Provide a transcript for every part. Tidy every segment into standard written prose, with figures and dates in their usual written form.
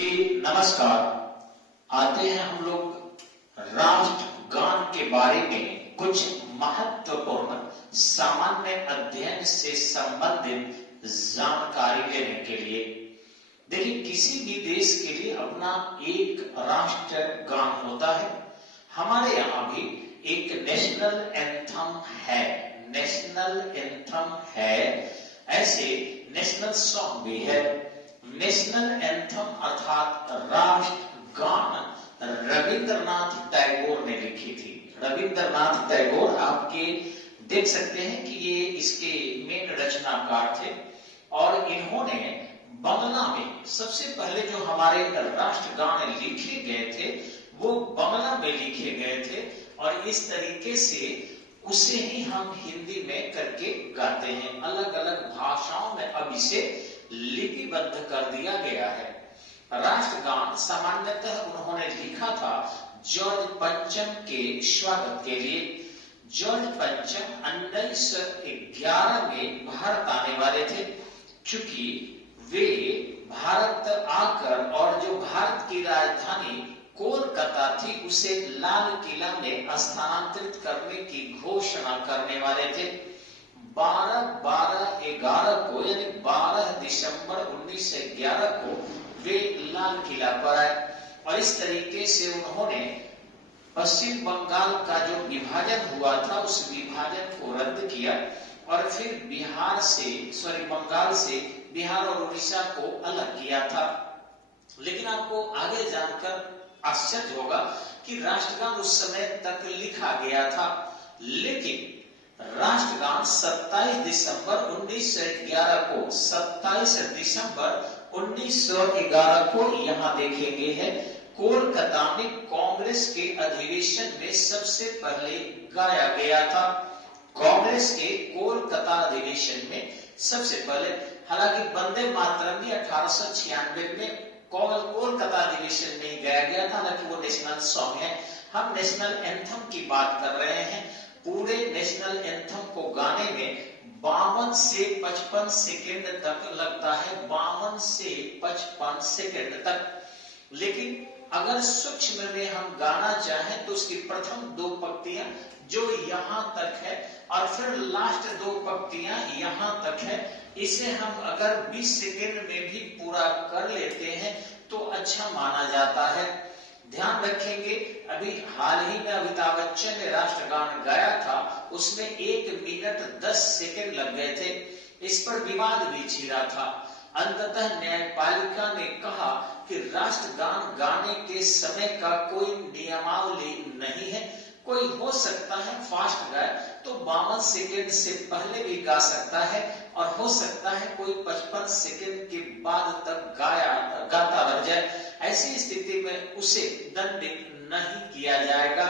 कि नमस्कार। आते हैं हम लोग राष्ट्रगान के बारे में कुछ महत्वपूर्ण सामान्य अध्ययन से संबंधित जानकारी लेने के लिए। देखिए, किसी भी देश के लिए अपना एक राष्ट्रगान होता है। हमारे यहाँ भी एक नेशनल एंथम है, नेशनल एंथम है। ऐसे नेशनल सॉन्ग भी है। नेशनल एंथम अर्थात राष्ट्रगान रविंद्रनाथ टैगोर ने लिखी थी। रविंद्रनाथ टैगोर आपके देख सकते हैं कि ये इसके मेन रचनाकार थे और इन्होंने बंगला में सबसे पहले जो हमारे राष्ट्रगान लिखे गए थे वो बंगला में लिखे गए थे और इस तरीके से उसे ही हम हिंदी में करके गाते हैं। अलग अलग भाषाओं में अब इसे लिपिबद्ध कर दिया गया है। राष्ट्रगान सामान्यतः उन्होंने लिखा था जॉर्ज पंचम के स्वागत के लिए। जॉर्ज पंचम 1911 में भारत आने वाले थे। चूंकि वे भारत आकर और जो भारत की राजधानी कोलकाता थी उसे लाल किला में स्थानांतरित करने की घोषणा करने वाले थे। 12/11 को यानी 12 दिसंबर 1911 को वे लाल किला पर आए और इस तरीके से उन्होंने पश्चिम बंगाल का जो विभाजन हुआ था उस विभाजन को रद्द किया और फिर बंगाल से बिहार और उड़ीसा को अलग किया था। लेकिन आपको आगे जानकर आश्चर्य होगा कि राष्ट्रगान उस समय तक लिखा गया था, लेकिन राष्ट्रगान 27 दिसंबर 1911 को यहाँ देखेंगे है कोलकाता में कांग्रेस के अधिवेशन में सबसे पहले गाया गया था। कांग्रेस के कोलकाता अधिवेशन में सबसे पहले, हालांकि वंदे मातरम भी 1896 में कोलकाता अधिवेशन में गाया गया था, हालांकि वो नेशनल सॉन्ग है। हम नेशनल एंथम की बात कर रहे हैं। पूरे नेशनल एंथम को गाने में 52 से 55 सेकेंड तक लगता है, 52 से 55 सेकेंड तक। लेकिन अगर सूक्ष्म में हम गाना चाहें तो उसकी प्रथम दो पंक्तियां जो यहाँ तक है और फिर लास्ट दो पंक्तियां यहाँ तक है, इसे हम अगर 20 सेकेंड में भी पूरा कर लेते हैं तो अच्छा माना जाता है। ध्यान रखेंगे, अभी हाल ही में अमिताभ बच्चन ने राष्ट्रगान गाया था, उसमें 1 मिनट 10 सेकेंड लग गए थे। इस पर विवाद भी छिड़ा था। अंततः न्यायपालिका ने कहा कि राष्ट्रगान गाने के समय का कोई नियमावली नहीं है। कोई हो सकता है फास्ट गाए तो 52 सेकेंड से पहले भी गा सकता है और हो सकता है कोई 55 सेकेंड के बाद तक गाता रह जाए। ऐसी स्थिति में उसे दंडित नहीं किया जाएगा।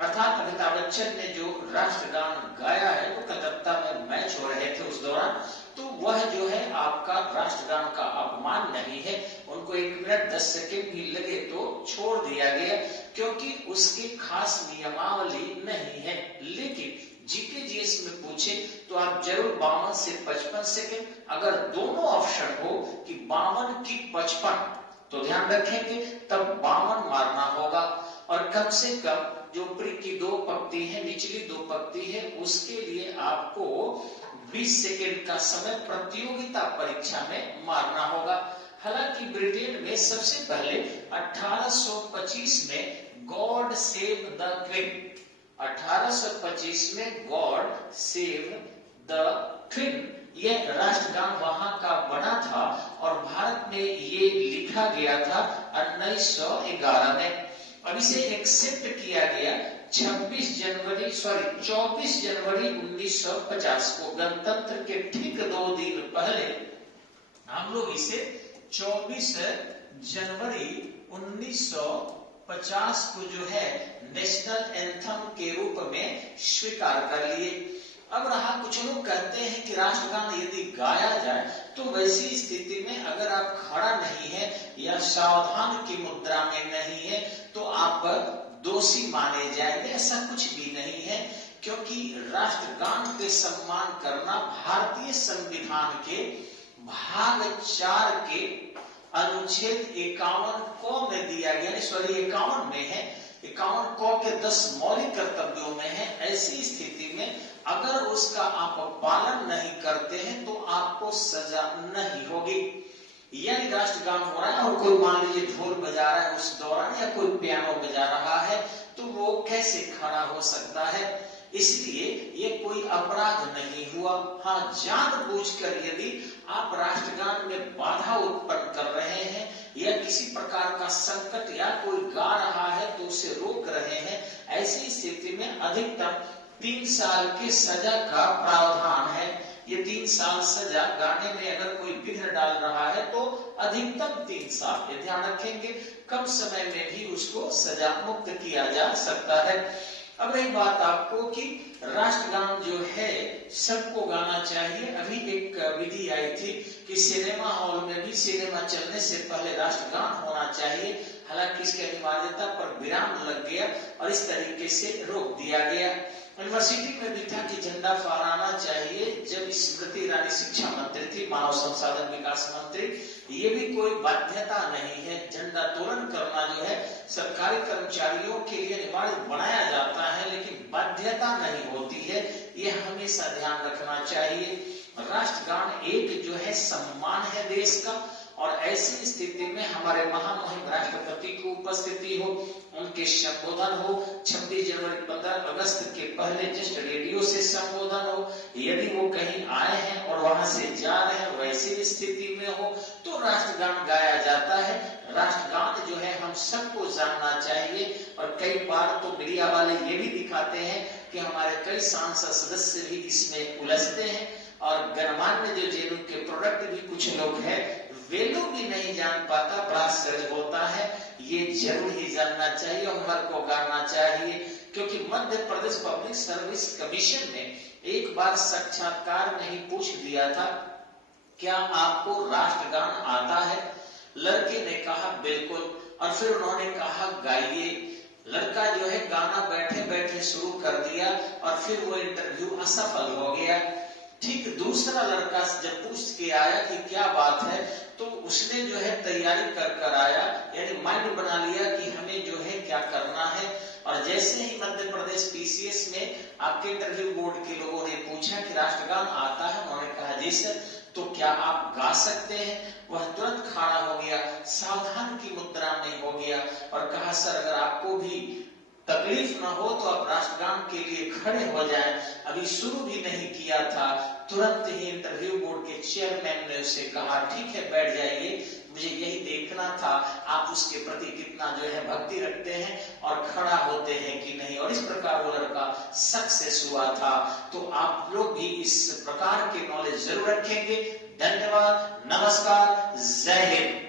अर्थात अमिताभ बच्चन ने जो राष्ट्रगान गाया है वो कलकत्ता में मैच हो रहे थे उस दौरान, तो वह जो है आपका राष्ट्रगान का अपमान नहीं है। उनको 1 मिनट 10 सेकेंड भी लगे तो छोड़ दिया गया क्योंकि उसकी खास नियमावली नहीं है। लेकिन जीके जीएस में पूछे तो आप जरूर 52 से 55 सेकेंड, अगर दोनों ऑप्शन हो कि 52 की 55 तो ध्यान रखेंगे तब 52 मारना होगा और कम से कम जो ऊपरी की दो पंक्ति है, निचली दो पंक्ति है, उसके लिए आपको 20 सेकेंड का समय प्रतियोगिता परीक्षा में मारना होगा। हालांकि ब्रिटेन में सबसे पहले 1825 में गॉड सेव द क्वीन, 1825 में गॉड सेव द क्वीन यह राष्ट्रगान वहां का बना था और भारत में ये लिखा गया था 1911 में। अब इसे एक्सेप्ट किया गया 24 जनवरी 1950 को, गणतंत्र के ठीक 2 दिन पहले हम लोग इसे 24 जनवरी 1950 को जो है नेशनल एंथम के रूप में स्वीकार कर लिए। अब रहा, कुछ लोग कहते हैं कि राष्ट्रगान यदि गाया जाए तो वैसी स्थिति में अगर आप खड़ा नहीं है या सावधान की मुद्रा में नहीं है तो आप दोषी माने जाएंगे। ऐसा कुछ भी नहीं है, क्योंकि राष्ट्रगान के सम्मान करना भारतीय संविधान के भाग 4 के अनुच्छेद 51 क में दिया गया, सॉरी 51 में है, 51 क के 10 मौलिक कर्तव्यों में है। ऐसी स्थिति में अगर उसका आप पालन नहीं करते हैं तो आपको सजा नहीं होगी। यानी राष्ट्रगान हो रहा है और कोई मान लीजिए ढोल बजा रहा है उस दौरान, या कोई पियानो बजा रहा है, तो वो कैसे खड़ा हो सकता है? इसलिए ये कोई अपराध नहीं हुआ। हाँ, जानबूझकर यदि आप राष्ट्रगान में बाधा उत्पन्न कर रहे हैं या किसी प्रकार का संकट या कोई गा रहा है तो उसे रोक रहे हैं, ऐसी स्थिति में अधिकतम 3 साल की सजा का प्रावधान है। ये 3 साल सजा, गाने में अगर कोई विघ्न डाल रहा है तो अधिकतम 3 साल, ये ध्यान रखेंगे। कम समय में भी उसको सजा मुक्त किया जा सकता है। अब एक बात आपको कि राष्ट्रगान जो है सबको गाना चाहिए। अभी एक विधि आई थी कि सिनेमा हॉल में भी सिनेमा चलने से पहले राष्ट्रगान होना चाहिए। हालांकि इसकी अनिवार्यता पर विराम लग गया और इस तरीके से रोक दिया गया। यूनिवर्सिटी में भी था कि झंडा फहराना चाहिए। जब स्मृति ईरानी शिक्षा मंत्री थी, मानव संसाधन विकास मंत्री, ये भी कोई बाध्यता नहीं है। झंडा तोलन करना जो है सरकारी कर्मचारियों के लिए अनिवार्य बनाया जाता है, लेकिन बाध्यता नहीं होती है, ये हमेशा ध्यान रखना चाहिए। राष्ट्रगान एक जो है सम्मान है देश का, और ऐसी स्थिति में हमारे महामहिम राष्ट्रपति की उपस्थिति हो, उनके संबोधन हो, 26 जनवरी 15 अगस्त के पहले जस्ट रेडियो से संबोधन हो, यदि वो कहीं आए हैं और वहां से जा रहे हैं वैसी स्थिति में हो तो राष्ट्रगान गाया जाता है। राष्ट्रगान जो है हम सबको जानना चाहिए। और कई बार तो मीडिया वाले ये भी दिखाते हैं कि हमारे कई सांसद सदस्य भी इसमें उलझते हैं, और गणमान्य जो जेल के प्रोडक्ट भी कुछ लोग हैं वे लोग भी नहीं जान पाता, बड़ा आश्चर्य होता है। ये जरूर ही जानना चाहिए और हर को गाना चाहिए, क्योंकि Madhya Pradesh public service commission ने एक बार साक्षात्कार में ही पूछ दिया था, क्या आपको राष्ट्रगान आता है? लड़के ने कहा बिल्कुल, और फिर उन्होंने कहा गाइए। लड़का जो है गाना बैठे बैठे शुरू कर दिया और फिर वो इंटरव्यू असफल हो गया। ठीक दूसरा लड़का जब पूछ के आया कि क्या बात है, तो उसने जो है तैयारी कर आया, यानी माइंड बना लिया कि हमें जो है क्या करना है। और जैसे ही मध्य प्रदेश पीसीएस में आपके इंटरव्यू बोर्ड के लोगों ने पूछा कि राष्ट्रगान आता है, उन्होंने कहा जी सर, तो क्या आप गा सकते हैं? वह तुरंत खड़ा हो गया, सावधान की मुद्रा में हो गया और कहा सर अगर आपको भी तकलीफ ना हो तो आप राष्ट्रगान के लिए खड़े हो जाएं। अभी शुरू भी नहीं किया था, तुरंत ही इंटरव्यू बोर्ड के चेयरमैन ने उसे कहा ठीक है बैठ जाइए, मुझे यही देखना था आप उसके प्रति कितना जो है भक्ति रखते हैं और खड़ा होते हैं कि नहीं। और इस प्रकार वो लड़का सक्सेस हुआ था। तो आप लोग भी इस प्रकार के नॉलेज जरूर रखेंगे। धन्यवाद, नमस्कार, जय हिंद।